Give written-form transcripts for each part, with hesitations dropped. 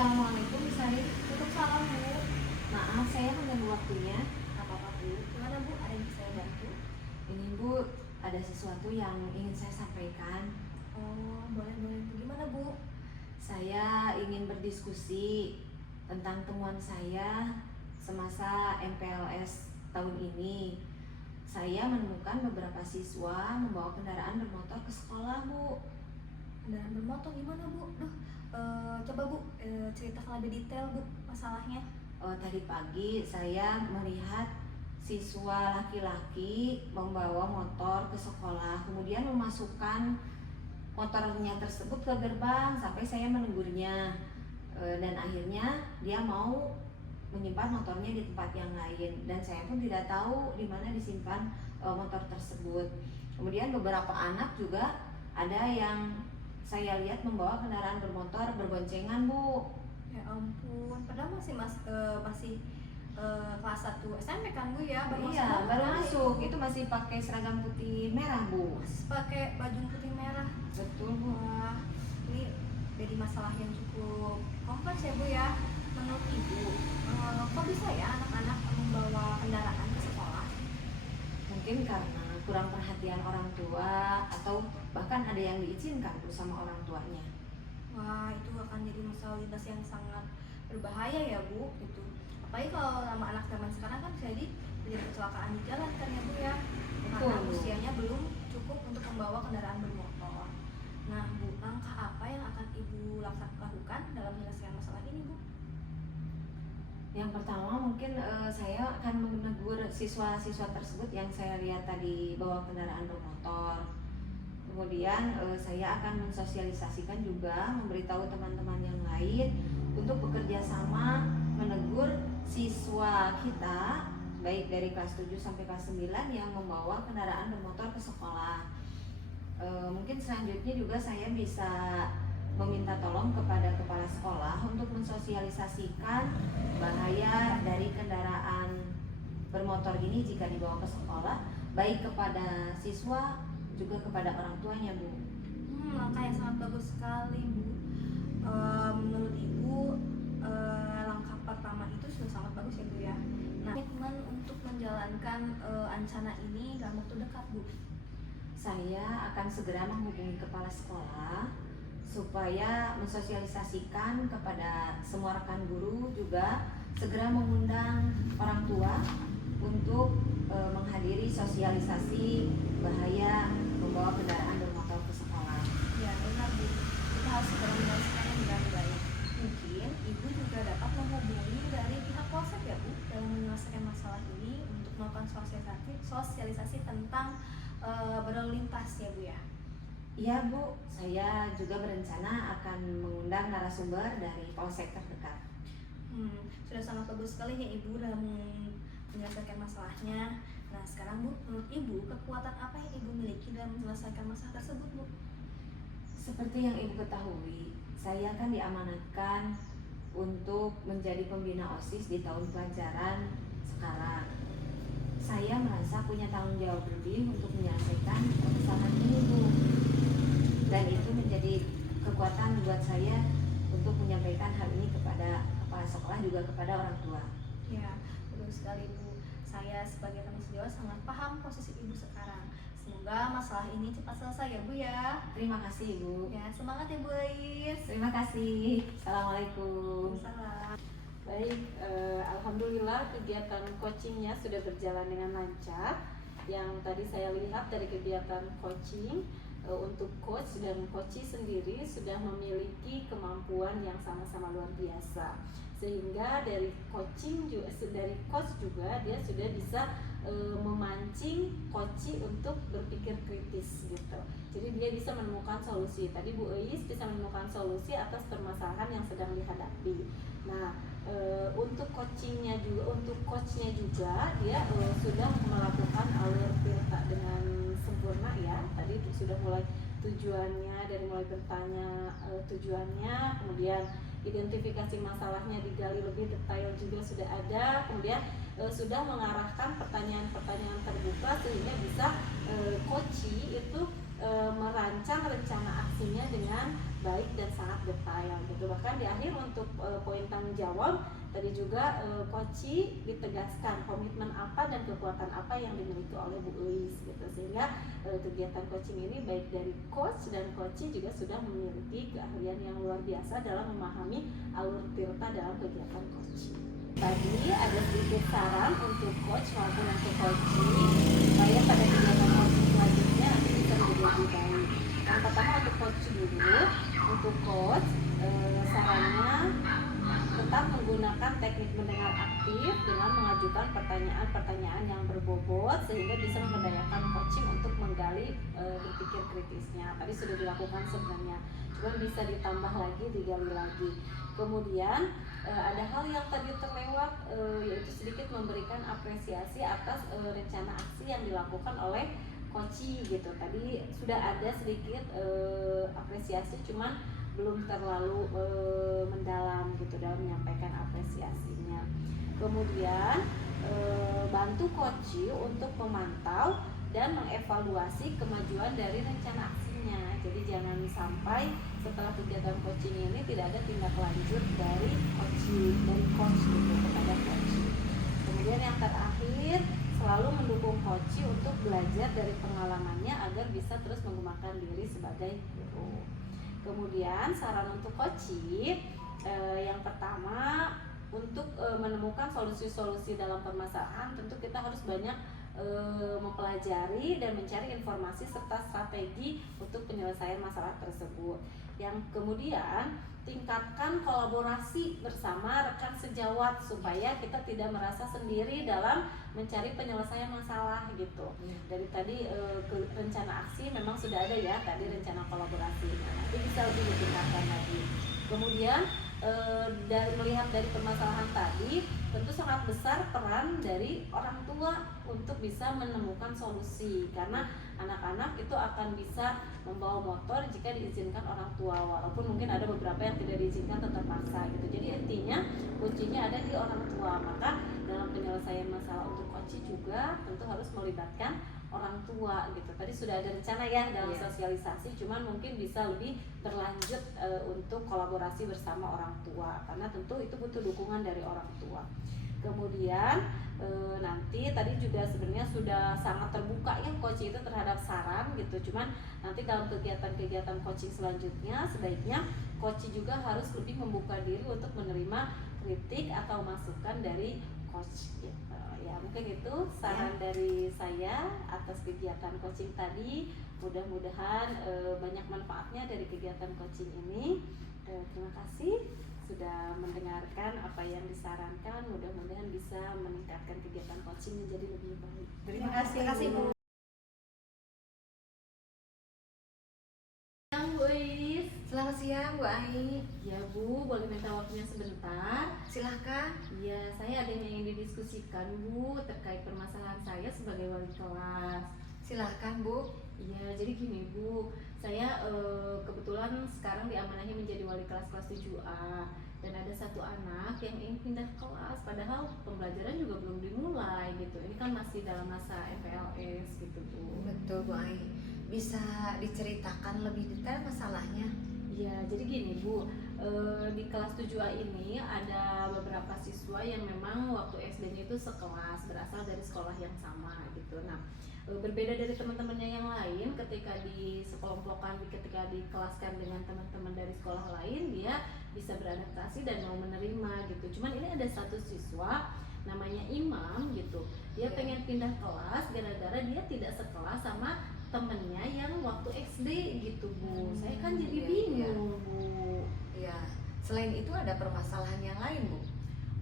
Assalamualaikum, saya Waalaikumsalam Bu. maaf saya mengganggu waktunya. Apa-apa Bu? Gimana Bu? Ada yang bisa saya bantu? Ini Bu, ada sesuatu yang ingin saya sampaikan. Oh, boleh-boleh Bu. Gimana Bu? Saya ingin berdiskusi tentang temuan saya semasa MPLS tahun ini. Saya menemukan beberapa siswa membawa kendaraan bermotor ke sekolah, Bu. Kendaraan bermotor gimana Bu? Coba Bu ceritakan lebih detail Bu masalahnya. Tadi pagi saya melihat siswa laki-laki membawa motor ke sekolah, kemudian memasukkan motornya tersebut ke gerbang sampai saya menegurnya. Dan akhirnya dia mau menyimpan motornya di tempat yang lain dan saya pun tidak tahu di mana disimpan motor tersebut. Kemudian beberapa anak juga ada yang saya lihat membawa kendaraan bermotor berboncengan, Bu. Ya ampun, padahal masih kelas 1 SMP kan Bu ya? Baru Iya, masuk baru kan? masuk. Itu masih pakai seragam putih merah, Bu. Masih pakai baju putih merah. Betul, Bu. Wah, ini jadi masalah yang cukup kompleks ya Bu ya. Menurut Ibu, kok bisa ya anak-anak membawa kendaraan ke sekolah? Mungkin karena kurang perhatian orang tua atau bahkan ada yang diizinkan Bu sama orang tuanya. Wah, itu akan jadi masalah lintas yang sangat berbahaya ya Bu. Itu apalagi kalau sama anak zaman sekarang kan jadi kecelakaan di jalan kan ya Bu ya, karena Betul, Bu. usianya belum cukup untuk membawa kendaraan bermotor. Nah Bu, langkah apa yang akan Ibu lakukan dalam menyelesaikan masalah ini Bu? Yang pertama mungkin saya akan menegur siswa-siswa tersebut yang saya lihat tadi bawa kendaraan bermotor. Kemudian saya akan mensosialisasikan juga, memberitahu teman-teman yang lain untuk bekerja sama menegur siswa kita baik dari kelas 7 sampai kelas 9 yang membawa kendaraan bermotor ke sekolah. Mungkin selanjutnya juga saya bisa meminta tolong kepada kepala sekolah untuk mensosialisasikan bahaya dari kendaraan bermotor ini jika dibawa ke sekolah, baik kepada siswa juga kepada orang tuanya, Bu. Langkah yang sangat bagus sekali Bu. Menurut Ibu, langkah pertama itu sudah sangat bagus ya Bu ya. Nah, komitmen untuk menjalankan ancana ini dalam waktu dekat Bu. Saya akan segera menghubungi kepala sekolah supaya mensosialisasikan kepada semua rekan guru, juga segera mengundang orang tua untuk menghadiri sosialisasi bahaya membawa kendaraan bermotor ke sekolah. Ya benar Bu, kita harus segera menyelesaikannya dengan baik. Mungkin Ibu juga dapat menghubungi dari pihak polsek ya Bu dalam menyelesaikan masalah ini untuk melakukan sosialisasi tentang berlalu lintas ya Bu ya. Iya Bu, saya juga berencana akan mengundang narasumber dari polsek terdekat. Sudah sangat bagus sekali ya Ibu dalam menyelesaikan masalahnya. Nah sekarang Bu, menurut Ibu kekuatan apa yang Ibu miliki dalam menyelesaikan masalah tersebut Bu? Seperti yang Ibu ketahui, saya kan diamanatkan untuk menjadi pembina OSIS di tahun pelajaran sekarang. Saya merasa punya tanggung jawab lebih untuk menyelesaikan permasalahan ini, Bu. Dan itu menjadi kekuatan buat saya untuk menyampaikan hal ini kepada kepala sekolah juga kepada orang tua. Ya, betul sekali Bu. Saya sebagai teman sejawat sangat paham posisi Ibu sekarang. Semoga masalah ini cepat selesai ya Bu ya. Terima kasih, Bu. Ya, semangat ya Bu Ais. Terima kasih. Assalamualaikum. Salam. Baik, alhamdulillah kegiatan coachingnya sudah berjalan dengan lancar. Yang tadi saya lihat dari kegiatan coaching, untuk coach dan coachee sendiri sudah memiliki kemampuan yang sama-sama luar biasa, sehingga dari coaching juga, dari coach juga dia sudah bisa memancing coachee untuk berpikir kritis gitu. Jadi dia bisa menemukan solusi. Tadi Bu Eis bisa menemukan solusi atas permasalahan yang sedang dihadapi. Nah, untuk coachingnya juga, untuk coachnya juga dia sudah melakukan alur cerita dengan sempurna ya. Tadi sudah mulai tujuannya, dari mulai bertanya tujuannya, kemudian identifikasi masalahnya digali lebih detail juga sudah ada, kemudian sudah mengarahkan pertanyaan-pertanyaan terbuka sehingga bisa coachee itu merancang rencana aksinya dengan baik dan sangat sangat detail gitu. Bahkan di akhir untuk poin tanggung jawab tadi juga Koci ditegaskan komitmen apa dan kekuatan apa yang dimiliki oleh Bu Uis gitu, sehingga kegiatan coaching ini baik dari coach dan Koci juga sudah memiliki keahlian yang luar biasa dalam memahami alur Tirta dalam kegiatan coaching. Tadi ada sedikit saran untuk coach maupun untuk Koci supaya pada kegiatan coaching selanjutnya nanti bisa menjadi lebih baik. Yang pertama untuk coach dulu, untuk coach sarannya tetap menggunakan teknik mendengar aktif dengan mengajukan pertanyaan-pertanyaan yang berbobot sehingga bisa memberdayakan coaching untuk menggali berpikir kritisnya. Tadi sudah dilakukan sebenarnya, cuma bisa ditambah lagi, digali lagi. Kemudian ada hal yang tadi terlewat, yaitu sedikit memberikan apresiasi atas rencana aksi yang dilakukan oleh Koci gitu. Tadi sudah ada sedikit apresiasi, cuman belum terlalu mendalam gitu dalam menyampaikan apresiasinya. Kemudian bantu Koci untuk memantau dan mengevaluasi kemajuan dari rencana aksinya. Jadi jangan sampai setelah kegiatan coaching ini tidak ada tindak lanjut dari coach gitu kepada coach. Kemudian yang terakhir, selalu mendukung Koci untuk belajar dari pengalamannya agar bisa terus mengembangkan diri sebagai guru. Kemudian saran untuk Koci, yang pertama untuk menemukan solusi-solusi dalam permasalahan, tentu kita harus banyak mempelajari dan mencari informasi serta strategi untuk penyelesaian masalah tersebut. Yang kemudian tingkatkan kolaborasi bersama rekan sejawat supaya kita tidak merasa sendiri dalam mencari penyelesaian masalah gitu. Dari tadi rencana aksi memang sudah ada ya, tadi rencana kolaborasi, nanti bisa lebih ditingkatkan lagi. Kemudian melihat dari permasalahan tadi, tentu sangat besar peran dari orang tua untuk bisa menemukan solusi, karena anak-anak itu akan bisa membawa motor jika diizinkan orang tua, walaupun mungkin ada beberapa yang tidak diizinkan tetap paksa gitu. Jadi intinya kuncinya ada di orang tua. Maka dalam penyelesaian masalah untuk Koci juga tentu harus melibatkan orang tua gitu. Tadi sudah ada rencana ya dalam sosialisasi, cuman mungkin bisa lebih berlanjut untuk kolaborasi bersama orang tua, karena tentu itu butuh dukungan dari orang tua. Kemudian nanti tadi juga sebenarnya sudah sangat terbuka ya Koci itu terhadap saran gitu, cuman nanti dalam kegiatan-kegiatan coaching selanjutnya sebaiknya Koci juga harus lebih membuka diri untuk menerima kritik atau masukan dari coach gitu. Ya mungkin itu saran dari saya atas kegiatan coaching tadi. Mudah-mudahan banyak manfaatnya dari kegiatan coaching ini. Terima kasih sudah mendengarkan apa yang disarankan. Mudah-mudahan bisa meningkatkan kegiatan coaching menjadi lebih baik. Terima kasih Bu. Bu Is. Selamat siang Bu Ai. Ya Bu, boleh minta waktunya sebentar? Silahkan. Iya, saya ada yang ingin didiskusikan Bu terkait permasalahan saya sebagai wali kelas. Silahkan Bu. Iya, jadi gini Bu, saya kebetulan sekarang diamanahi menjadi wali kelas 7A, dan ada satu anak yang ingin pindah kelas, padahal pembelajaran juga belum dimulai gitu. Ini kan masih dalam masa FLS gitu Bu. Betul Bu Ai. Bisa diceritakan lebih detail masalahnya? Iya, jadi gini Bu, di kelas 7A ini ada beberapa siswa yang memang waktu SD-nya itu sekelas, berasal dari sekolah yang sama gitu. Nah, berbeda dari teman-temannya yang lain, ketika di sekelompokkan, ketika dikelaskan dengan teman-teman dari sekolah lain, dia bisa beradaptasi dan mau menerima gitu. Cuman ini ada satu siswa namanya Imam gitu, dia pengen pindah kelas gara-gara dia tidak sekelas sama temennya yang waktu SD gitu Bu. Saya kan jadi bingung Bu. Iya. Selain itu ada permasalahan yang lain Bu?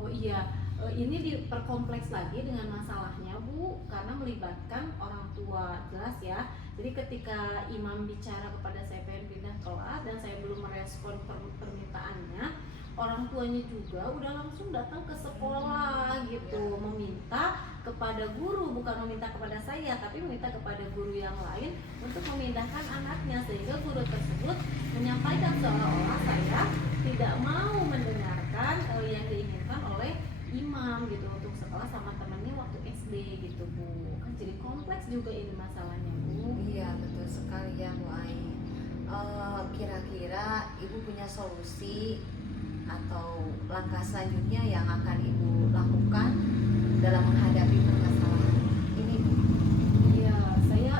Oh iya, ini diperkompleks lagi dengan masalahnya Bu, karena melibatkan orang tua, jelas ya. Jadi ketika Imam bicara kepada saya pengen pindah kelas dan saya belum merespon permintaannya, orang tuanya juga udah langsung datang ke sekolah gitu, meminta kepada guru, bukan meminta kepada saya, tapi meminta kepada guru yang lain untuk memindahkan anaknya, sehingga guru tersebut menyampaikan seolah-olah saya tidak mau mendengarkan yang diinginkan oleh Imam gitu untuk sekolah sama temannya waktu SD gitu Bu. Kan jadi kompleks juga ini masalahnya Bu. Iya betul sekali ya Bu Ai. Kira-kira Ibu punya solusi atau langkah selanjutnya yang akan Ibu lakukan dalam menghadapi permasalahan ini, Bu? Iya, saya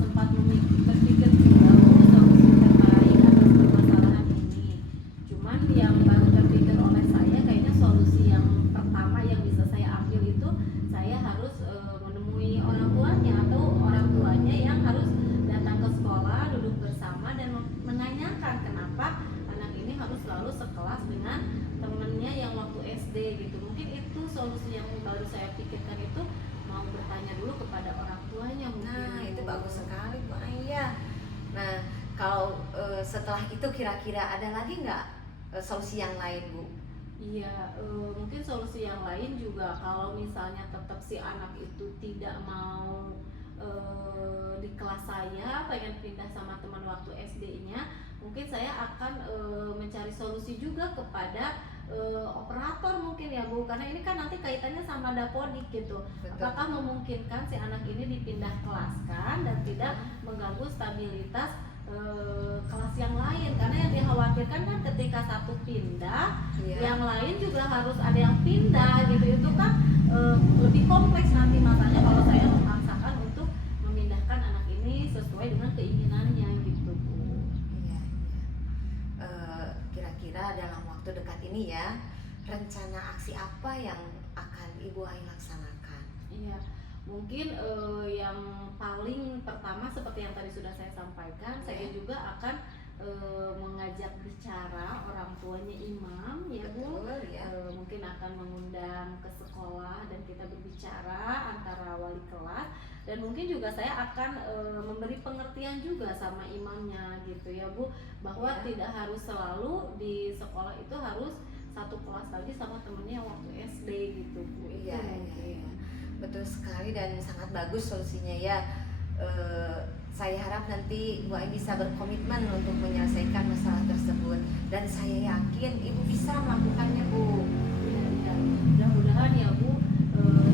sempat berpikir juga solusi terbaik atas permasalahan ini. Cuman yang baru terpikir oleh saya kayaknya solusi yang pertama yang bisa saya ambil itu saya harus menemui orang tuanya atau orang tuanya yang harus datang ke sekolah, duduk bersama dan menanyakan kenapa anak ini harus selalu sekelas dengan temennya yang waktu SD gitu. Mungkin itu solusi yang baru saya pikirkan, itu mau bertanya dulu kepada orang tuanya mungkin. Nah, itu bagus sekali, Bu Aya. Nah, kalau setelah itu kira-kira ada lagi nggak solusi yang lain, Bu? Iya, mungkin solusi yang lain juga kalau misalnya tetap si anak itu tidak mau di kelas saya, pengen pindah sama teman waktu SD-nya, mungkin saya akan mencari solusi juga kepada operator mungkin ya Bu, karena ini kan nanti kaitannya sama dapodik gitu. Betul. Apakah memungkinkan si anak ini dipindah kelaskan dan tidak mengganggu stabilitas kelas yang lain, karena yang dikhawatirkan kan ketika satu pindah, Iya. yang lain juga harus ada yang pindah gitu. Itu kan lebih kompleks nanti masalahnya kalau saya memaksakan untuk memindahkan anak ini sesuai dengan keinginannya gitu Bu. Iya. Kira-kira dalam waktu dekat ini ya, rencana aksi apa yang akan Ibu Ai laksanakan? Iya, mungkin yang paling pertama seperti yang tadi sudah saya sampaikan, saya juga akan mengajak bicara orang tuanya imam ya Bu. Betul, ya. Mungkin akan mengundang ke sekolah dan kita berbicara antara wali kelas, dan mungkin juga saya akan memberi pengertian juga sama imamnya gitu ya Bu, bahwa Ya. tidak harus selalu di sekolah itu harus satu kelas lagi sama temennya yang waktu SD gitu Bu. Itu Iya, mungkin. iya. Betul sekali dan sangat bagus solusinya ya. Saya harap nanti Bu Ai bisa berkomitmen untuk menyelesaikan masalah tersebut, dan saya yakin Ibu bisa melakukannya, Bu. Iya, iya. Mudah-mudahan ya Bu,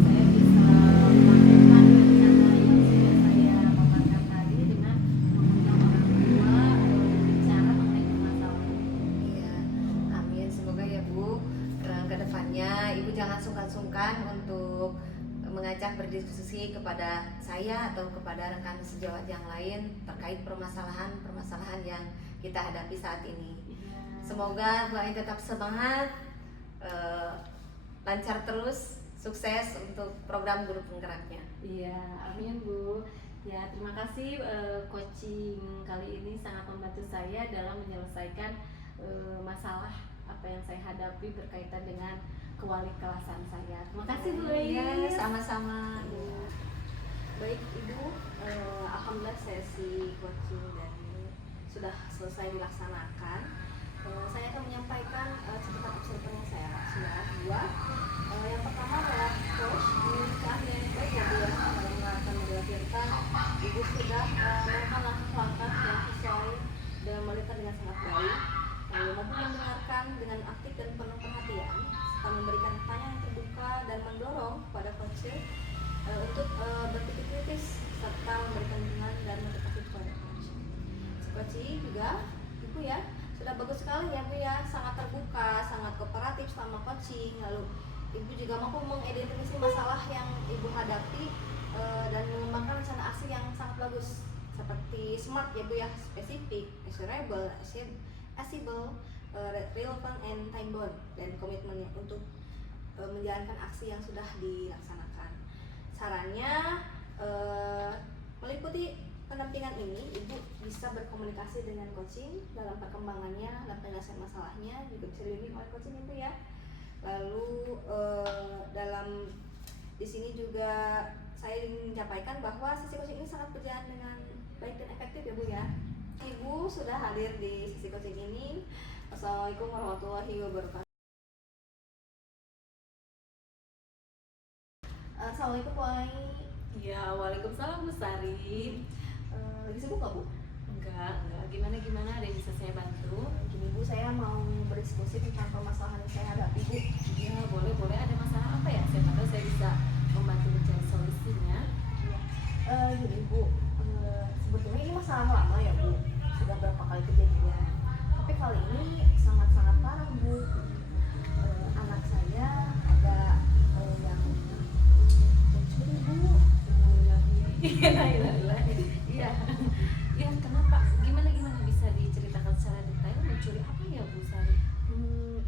saya bisa melakukan rencana yang sudah saya paparkan tadi dengan mengundang orang tua berbicara mengenai permasalahan ini. Iya, amin. Semoga ya Bu, kedepannya Ibu jangan sungkan-sungkan untuk mengajak berdiskusi kepada saya atau kepada rekan sejawat yang lain terkait permasalahan-permasalahan yang kita hadapi saat ini. Iya. Semoga Bu Ai tetap semangat, lancar terus, sukses untuk program guru penggeraknya. Iya, amin Bu. Ya, terima kasih coaching kali ini sangat membantu saya dalam menyelesaikan masalah apa yang saya hadapi berkaitan dengan kewali kelasan saya. Terima kasih Bu. Iya, sama-sama. Iya. Baik Ibu, alhamdulillah sesi coaching dan sudah selesai dilaksanakan. Saya akan menyampaikan catatan observer yang saya sudah buat. Yang pertama adalah coach menikah yang baik ya Bu ya, dalam menerapkan model Tirta. Ibu sudah melakukan langkah-langkah yang sesuai dan melita dengan sangat baik. Lalu mampu mendengarkan dengan aktif dan penuh perhatian, serta memberikan pertanyaan yang terbuka dan mendorong kepada coach untuk berpikir kritis serta memberikan dukungan dan motivasi kepada coach. Si coach juga Ibu ya sudah bagus sekali ya Bu ya, sangat terbuka, sangat kooperatif selama coaching. Lalu Ibu juga mampu mengidentifikasi masalah yang Ibu hadapi dan mengembangkan rencana aksi yang sangat bagus seperti SMART ya Bu ya, spesifik, measurable, achievable, relevant, and time bound, dan komitmennya untuk menjalankan aksi yang sudah dilaksanakan. Sarannya meliputi pendampingan ini, Ibu bisa berkomunikasi dengan coaching dalam perkembangannya dan penyelesaian masalahnya, juga bisa dibimbing oleh coaching Ibu ya. Lalu dalam di sini juga saya ingin menyampaikan bahwa sesi coaching ini sangat berjalan dengan baik dan efektif ya Bu ya. Ibu sudah hadir di sesi coaching ini. Assalamualaikum warahmatullahi wabarakatuh. Assalamualaikum Bu Ai. Ya, waalaikumsalam Bu Sari. Lagi sibuk nggak Bu? Enggak. Gimana ada yang bisa saya bantu? Gini Bu, saya mau berdiskusi tentang permasalahan yang saya hadapi Bu. Ya, boleh. Ada masalah apa ya? Siapa tahu saya bisa membantu mencari solusinya. Gini Bu, sebetulnya ini masalah lama ya Bu. Sudah berapa kali kali kejadian. Tapi kali ini sangat-sangat parah Bu. Anak saya ada yang mencuri Bu. Iya. Ya kenapa? Gimana bisa diceritakan secara detail mencuri apa ya Bu Sari?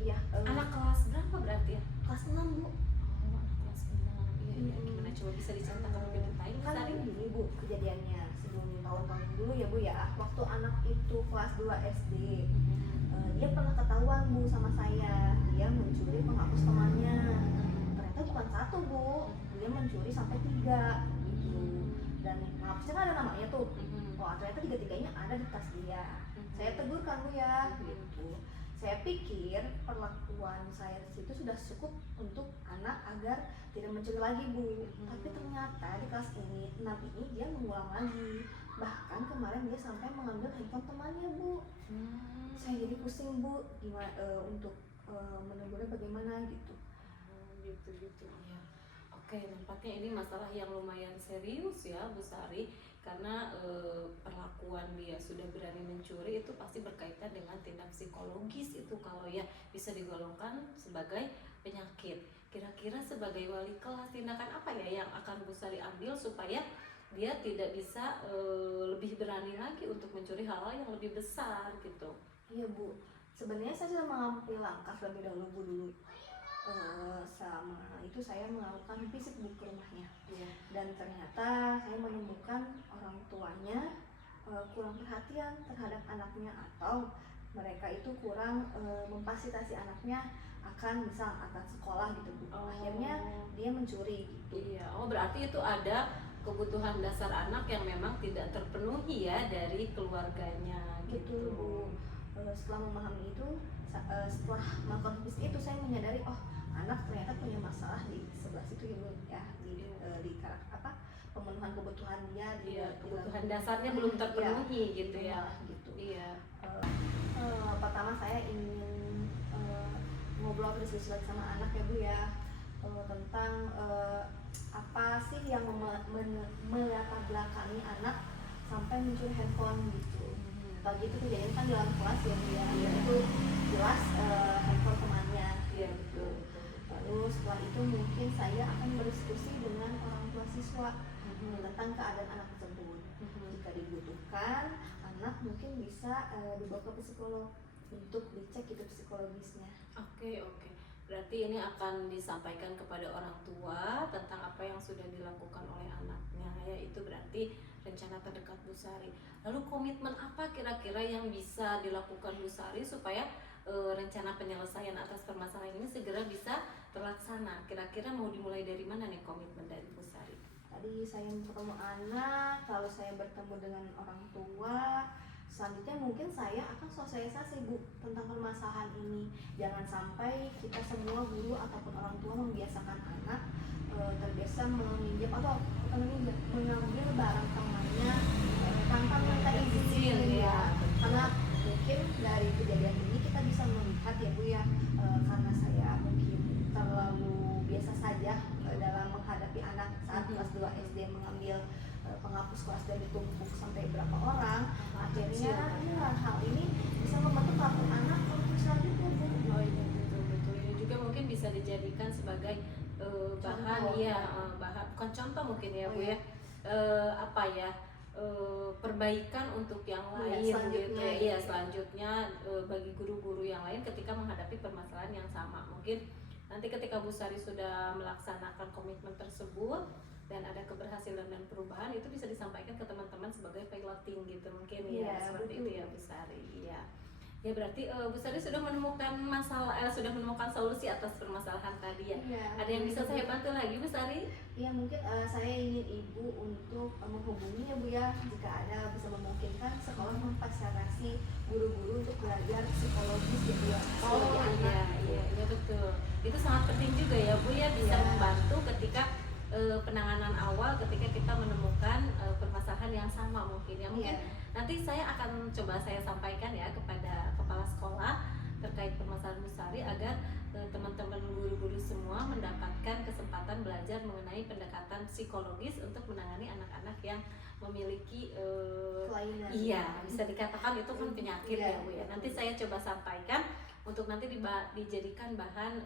Iya. Anak kelas berapa berarti ya? kelas 6 Bu. Oh, anak kelas 6. Iya. Gimana coba bisa diceritakan lebih detail Bu Kan Sari? gini Bu kejadiannya sebelum tahun-tahun dulu ya Bu ya. Waktu anak itu kelas 2 SD, dia pernah ketahuan Bu sama saya. Dia mencuri penghapus temannya. Ternyata bukan satu Bu, dia mencuri sampai 3 gitu. Dan penghapusnya kan ada namanya tuh. Wah ternyata 3-tiganya ada di tas dia. Saya tegur kan Bu ya gitu. Saya pikir perlakuan saya di situ sudah cukup untuk anak agar tidak mencuri lagi Bu. Tapi ternyata di kelas ini 6 ini dia mengulang lagi. Bahkan kemarin dia sampai mengambil handphone temannya Bu. Saya jadi pusing Bu, gimana untuk menegurnya bagaimana gitu. Gitu ya. Oke, nampaknya ini masalah yang lumayan serius ya Bu Sari, karena perlakuan dia sudah berani mencuri itu pasti berkaitan dengan tindak psikologis itu kalau ya bisa digolongkan sebagai penyakit. Kira-kira sebagai wali kelas tindakan apa ya yang akan Bu Sari ambil supaya dia tidak bisa lebih berani lagi untuk mencuri hal-hal yang lebih besar gitu? Iya Bu, sebenarnya saya sudah mengambil langkah lebih dahulu Bu dulu. Sama itu saya melakukan visit Bu ke rumahnya. Dan ternyata saya menemukan orang tuanya kurang perhatian terhadap anaknya, atau mereka itu kurang memfasilitasi anaknya akan misal akan sekolah gitu Bu. Akhirnya dia mencuri gitu. Iya, berarti itu ada kebutuhan dasar anak yang memang tidak terpenuhi ya dari keluarganya Betul gitu. Bu. Setelah memahami itu, setelah melakukan visit itu saya menyadari anak ternyata punya masalah di sebelah situ ya Bu ya, di karakter pemenuhan kebutuhan dia, Kebutuhan dasarnya belum terpenuhi gitu ya. Gitu. Iya. Pertama saya ingin ngobrol diskusi sama anak ya Bu ya, tentang apa sih yang melatar belakangi anak sampai mencuri handphone gitu. Pagi itu kejadian kan di dalam kelas ya Bu ya, itu jelas handphone temannya. Iya betul. Lalu setelah itu mungkin saya akan berdiskusi dengan orang tua siswa tentang keadaan anak tersebut. Jika dibutuhkan, anak mungkin bisa dibawa ke psikolog untuk dicek itu psikologisnya. Oke. Berarti ini akan disampaikan kepada orang tua tentang apa yang sudah dilakukan oleh anaknya ya, itu berarti rencana terdekat Bu Sari. Lalu komitmen apa kira-kira yang bisa dilakukan Bu Sari supaya rencana penyelesaian atas permasalahan ini segera bisa terlaksana? Kira-kira mau dimulai dari mana nih komitmen dari Bu Sari? Tadi saya bertemu anak, lalu saya bertemu dengan orang tua. Selanjutnya mungkin saya akan sosialisasi Bu tentang permasalahan ini. Jangan sampai kita semua guru ataupun orang tua membiasakan anak terbiasa meminjam atau mengambil barang temannya tanpa minta izin ya. Karena mungkin dari kejadian ini kita bisa melihat ya Bu ya, karena saya mungkin terlalu biasa saja dalam menghadapi anak saat kelas 2 SD mengambil penghapus kelas dan ditumpuk sampai berapa orang. Akhirnya hal ini bisa membentuk karakter anak untuk selanjutnya Bu. Oh iya betul. Ini juga mungkin bisa dijadikan sebagai bahan Contoh. ya, bahan bukan contoh mungkin ya Bu ya, perbaikan untuk yang lain gitu ya. Iya selanjutnya bagi guru-guru yang lain ketika menghadapi permasalahan yang sama. Mungkin nanti ketika Bu Sari sudah melaksanakan komitmen tersebut dan ada keberhasilan dan perubahan, itu bisa disampaikan ke teman-teman sebagai piloting gitu mungkin ya, seperti betul. itu ya Bu Sari. Iya. Ya berarti Bu Sari sudah menemukan sudah menemukan solusi atas permasalahan tadi ya. Ada yang bisa saya bantu lagi Bu Sari? Iya mungkin saya ingin Ibu untuk menghubungi ya Bu ya, jika ada bisa memungkinkan sekolah memfasilitasi guru-guru untuk belajar psikologis gitu ya. Iya betul. Itu sangat penting juga ya Bu ya, bisa membantu ketika penanganan awal ketika kita menemukan permasalahan yang sama mungkin ya. Mungkin nanti saya akan coba saya sampaikan ya kepada kepala sekolah terkait permasalahan Bu Sari agar teman-teman guru-guru semua mendapatkan kesempatan belajar mengenai pendekatan psikologis untuk menangani anak-anak yang memiliki Kelainan. iya, bisa dikatakan itu kan penyakit Iya, ya Bu ya. Nanti saya coba sampaikan untuk nanti dijadikan bahan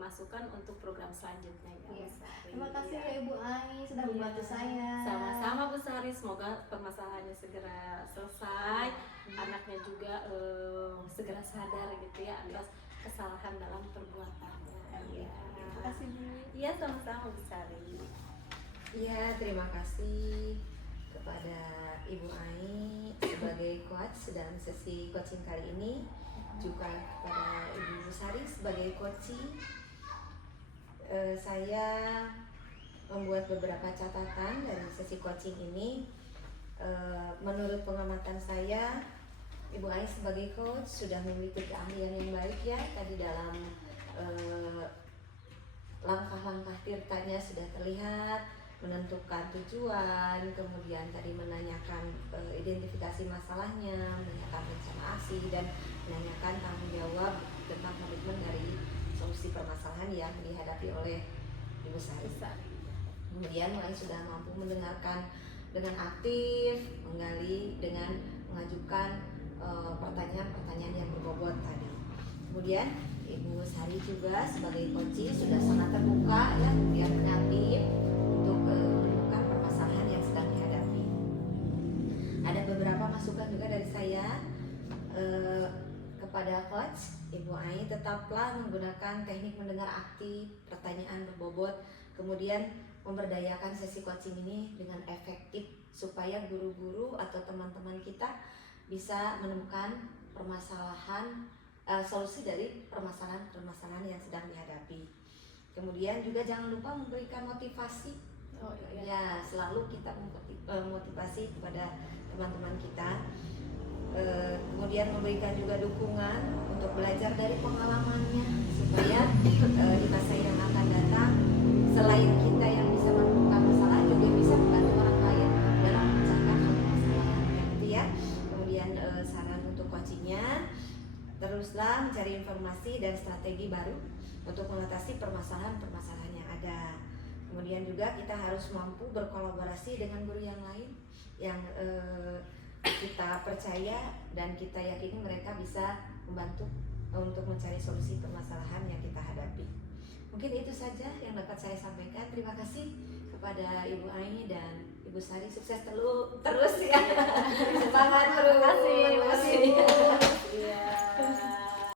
masukan untuk program selanjutnya ya. Iya. Bu Sari. Terima kasih Iya. ya Ibu Ai sudah Iya. membantu saya. Sama-sama Bu Sari, semoga permasalahannya segera selesai, anaknya juga segera sadar gitu ya atas kesalahan dalam perbuatannya. Iya. Terima kasih Bu. Iya, sama-sama Bu Sari. Iya, terima kasih kepada Ibu Ai sebagai coach dalam sesi coaching kali ini, juga kepada Ibu Sari sebagai coaching. Saya membuat beberapa catatan dari sesi coaching ini. Menurut pengamatan saya, Ibu Ai sebagai coach sudah memiliki keahlian yang baik ya tadi dalam langkah-langkah tirtanya sudah terlihat, menentukan tujuan, kemudian tadi menanyakan identifikasi masalahnya, menanyakan rencana aksi, dan menanyakan tanggung jawab tentang komitmen dari solusi permasalahan yang dihadapi oleh Ibu Sari. Kemudian mulai sudah mampu mendengarkan dengan aktif, menggali dengan mengajukan pertanyaan-pertanyaan yang berbobot tadi. Kemudian Ibu Sari juga sebagai coach sudah sangat terbuka ya, kemudian kreatif untuk menemukan permasalahan yang sedang dihadapi. Ada beberapa masukan juga dari saya kepada coach Ibu Ai, tetaplah menggunakan teknik mendengar aktif, pertanyaan berbobot, kemudian memberdayakan sesi coaching ini dengan efektif supaya guru-guru atau teman-teman kita bisa menemukan permasalahan, solusi dari permasalahan-permasalahan yang sedang dihadapi. Kemudian juga jangan lupa memberikan motivasi. Ya, selalu kita motivasi kepada teman-teman kita. Kemudian memberikan juga dukungan untuk belajar dari pengalamannya supaya di masa yang akan datang, selain kita yang bisa menemukan masalah, juga bisa membantu orang lain dalam memecahkan masalah gitu ya. Kemudian saran untuk coachingnya, teruslah mencari informasi dan strategi baru untuk mengatasi permasalahan-permasalahan yang ada. Kemudian juga kita harus mampu berkolaborasi dengan guru yang lain yang kita percaya dan kita yakini mereka bisa membantu untuk mencari solusi permasalahan yang kita hadapi. Mungkin itu saja yang dapat saya sampaikan. Terima kasih kepada Ibu Ai dan Ibu Sari, sukses terus ya. Semangat terus.